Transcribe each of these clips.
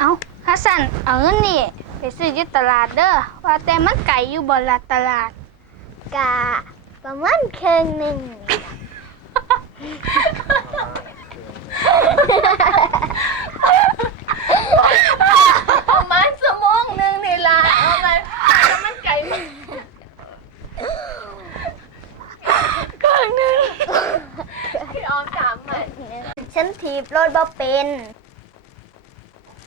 เอาฮัสซันเอาเนี่ ไปซื้อยู่ตลาดเด้อ ว่าแต่มันไก่อยู่บนลตลาด กะประมาณครึ่งหนึ่งประมาณสมองหนึ่งนี่ล่ะเอาไปมันไก่มันรึ่งหนึ่งพี่ออมถามมาฉันถีบรถบ่เป็น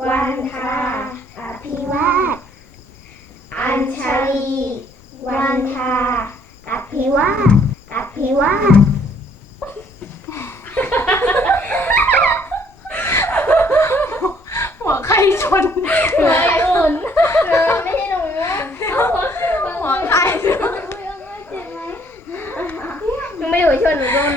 วันทา อภิวาทอัญชลี วันทา อภิวาทอภิวาทหัวใครชนหัวใครชน ไม่ใช่นูหัวใคหัวใครเจไหม่หัวชนหรือโดน